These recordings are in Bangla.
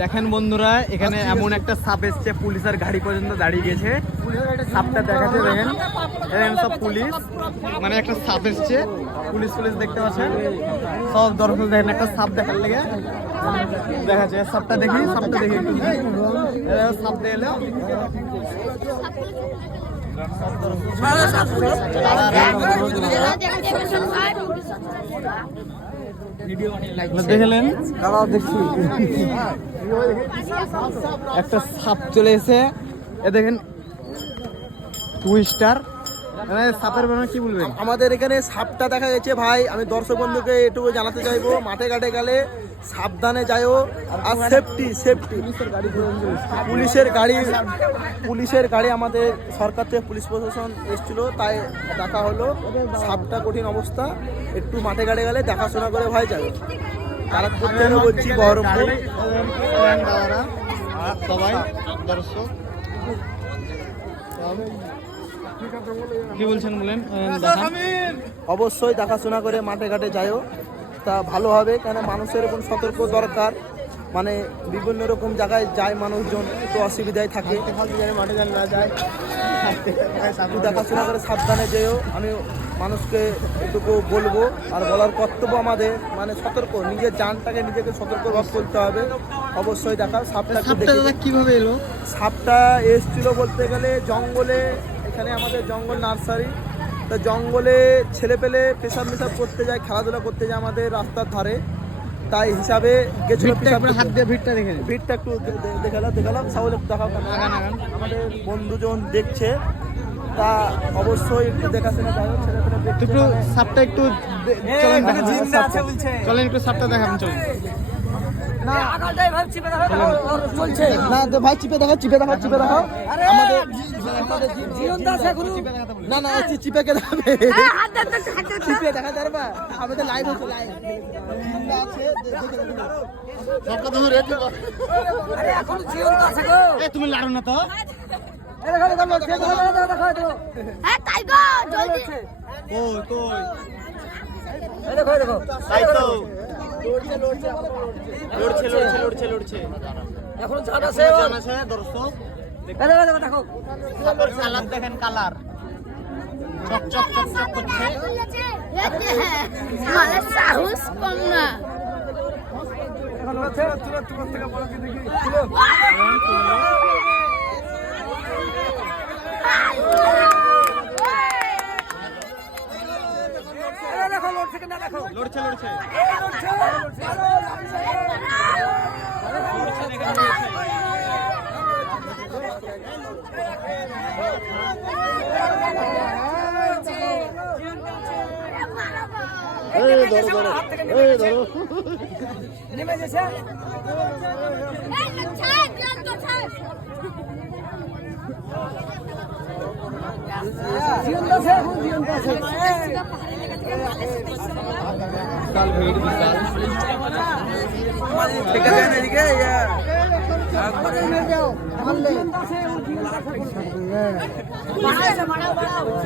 দেখেন বন্ধুরা, এখানে এমন একটা সাপ এসছে, পুলিশের গাড়ি পর্যন্ত দাঁড়িয়ে গেছে। সাপটা দেখাতে দেখেন, এখানে সব পুলিশ, মানে একটা সাপ এসছে, পুলিশ দেখতে পাচ্ছেন। সব দর্শক দেখেন একটা সাপ দেখার লেগে দেখাচ্ছে। সাপটা দেখি একটু সাপ দিয়ে এলো। দেখলেন একটা সাপ চলে এসে, এ দেখেন টুইস্টার। সাপের ব্যাপারে কি বলবেন? আমাদের এখানে সাপটা দেখা গেছে ভাই। আমি দর্শক বন্ধুকে এটুকু জানাতে চাইবো, মাঠে ঘাটে গেলে সাবধানে যাইও, আর সেফটি পুলিশের গাড়ি আমাদের সরকার থেকে পুলিশ প্রশাসন এসেছিল, তাই দেখা হলো। সাপটা কঠিন অবস্থা, একটু মাঠে ঘাটে গেলে দেখাশোনা করে ভাই যাবে। তারাকপুর থেকে বলছি, বহরমপুর। সবাই দর্শক কি বলছেন বলেন? অবশ্যই দেখাশোনা করে মাঠে ঘাটে যাইও, তা ভালো হবে। কেন মানুষের এখন সতর্ক দরকার, মানে বিভিন্ন রকম জায়গায় যায় মানুষজন, একটু অসুবিধায় থাকে, মাঠে না যায়। একটু দেখাশোনা করে সাবধানে যেও, আমি মানুষকে এটুকু বলবো। আর বলার কর্তব্য আমাদের, মানে সতর্ক, নিজের জানটাকে নিজেকে সতর্ক ভাব করতে হবে। অবশ্যই দেখা সাপটা কিভাবে এলো? সাপটা এসছিল বলতে গেলে জঙ্গলে, এখানে আমাদের জঙ্গল নার্সারি, তো জঙ্গলে ছেলে পেলে পেশাব মেশাব করতে যায়, খেলাধুলা করতে যায় আমাদের রাস্তার ধারে, তাই হিসাবে গেছিল। হাত দিয়ে ভিড়টা দেখে, ভিড়টা একটু দেখালাম সাউল একটু দেখাও, আমাদের বন্ধুজন দেখছে, তা অবশ্যই একটু দেখাশোনা করো। ছেলে পেলে দেখতে, একটু সাপটা একটু চলেন, একটু সাপটা দেখাবেন, চলেন। না ভাই চিপে দেখাও, চিপে দেখাও। আমাদের না না চিপে কে দেখাবে, চিপে দেখা যাবে না, আমাদের লাইভ হচ্ছে, তুমি লাড়ো না তো। এখন দর্শক কালার দেখেন, কালার চকচক করছে। সাহস কম না। লড়ছে নেমে গেছে।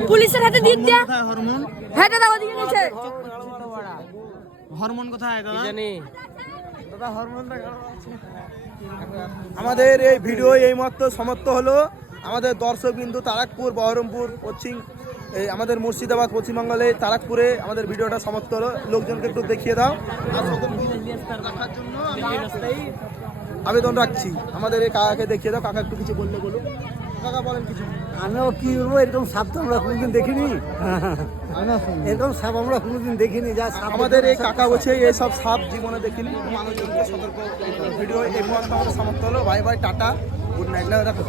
পুলিশের হাতে দিয়ে দিয়া হরমোন, হ্যাঁ দাদা ওদিকে গেছে। হরমোন কোথায় দাদা? জানি দাদা, হরমোনটা আমাদের এই ভিডিও এই মাত্র সমাপ্ত হলো। আমাদের দর্শকবিন্দু তারাকপুর, বহরমপুর, পশ্চিম এই আমাদের মুর্শিদাবাদ, পশ্চিমবঙ্গের তারাকপুরে আমাদের ভিডিওটা সমাপ্ত হলো। লোকজনকে একটু দেখিয়ে দাও। দেখার জন্য আমি আবেদন রাখছি, আমাদের এই কাকাকে দেখিয়ে দাও। কাকা একটু কিছু বললে বলুন। কাকা বলেন কিছু। আমিও কি বলবো, এরকম সাপ তো আমরা কোনোদিন দেখিনি, এরকম সাপ আমরা কোনোদিন দেখিনি। যা আমাদের এই কাকা বলছে এইসব সাপ জীবনে দেখিনি। মানুষজনকে সতর্ক। ভিডিও এই পর্যন্ত আমাদের সমাপ্ত হলো। Bye bye, tata, good night. দেখো